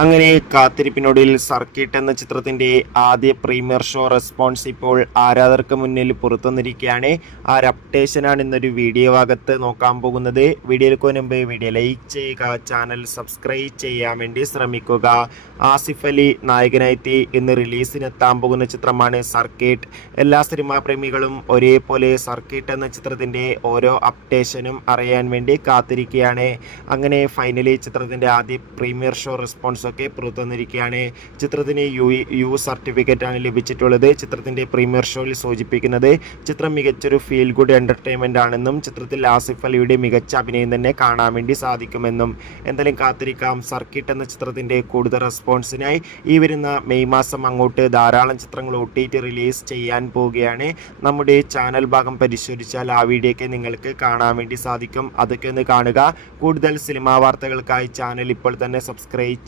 അങ്ങനെ കാത്തിരിപ്പിനൊടുവിൽ സർക്കിട്ട് എന്ന ചിത്രത്തിന്റെ ആദ്യ പ്രീമിയർ ഷോ റെസ്പോൺസ് ഇപ്പോൾ ആരാധകർക്ക് മുന്നിൽ പുറത്തുവന്നിരിക്കുകയാണ്. ആ ഒരു അപ്ഡേഷനാണ് ഇന്നൊരു വീഡിയോ ഭാഗത്ത് നോക്കാൻ പോകുന്നത്. വീഡിയോയിലേക്ക് മുൻപ് വീഡിയോ ലൈക്ക് ചെയ്യുക, ചാനൽ സബ്സ്ക്രൈബ് ചെയ്യാൻ വേണ്ടി ശ്രമിക്കുക. ആസിഫ് അലി നായകനായി ഇന്ന് റിലീസിനെത്താൻ പോകുന്ന ചിത്രമാണ് സർക്കിട്ട്. എല്ലാ സിനിമാ പ്രേമികളും ഒരേപോലെ സർക്കിട്ട് എന്ന ചിത്രത്തിന്റെ ഓരോ അപ്ഡേഷനും അറിയാൻ വേണ്ടി കാത്തിരിക്കുകയാണ്. അങ്ങനെ ഫൈനലി ചിത്രത്തിന്റെ ആദ്യ പ്രീമിയർ ഷോ റെസ്പോൺസ് ഒക്കെ പുറത്തുവന്നിരിക്കുകയാണ്. ചിത്രത്തിന് യു സർട്ടിഫിക്കറ്റ് ആണ് ലഭിച്ചിട്ടുള്ളത്. ചിത്രത്തിന്റെ പ്രീമിയർ ഷോയിൽ സൂചിപ്പിക്കുന്നത് ചിത്രം മികച്ചൊരു ഫീൽ ഗുഡ് എന്റർടൈൻമെന്റ് ആണെന്നും ചിത്രത്തിൽ ആസിഫ് അലിയുടെ മികച്ച അഭിനയം തന്നെ കാണാൻ വേണ്ടി സാധിക്കുമെന്നും. എന്തായാലും കാത്തിരിക്കാം. സർക്കിട്ട് എന്ന ചിത്രത്തിന്റെ കൂടുതൽ റെസ്പോൺസിനായി ഈ വരുന്ന മെയ് മാസം അങ്ങോട്ട് ധാരാളം ചിത്രങ്ങൾ OTT റിലീസ് ചെയ്യാൻ പോവുകയാണ്. നമ്മുടെ ചാനൽ ഭാഗം പരിശോധിച്ചാൽ ആ വീഡിയോയ്ക്ക് നിങ്ങൾക്ക് കാണാൻ വേണ്ടി സാധിക്കും. അതൊക്കെ ഒന്ന് കാണുക. കൂടുതൽ സിനിമാ വാർത്തകൾക്കായി ചാനൽ ഇപ്പോൾ തന്നെ സബ്സ്ക്രൈബ്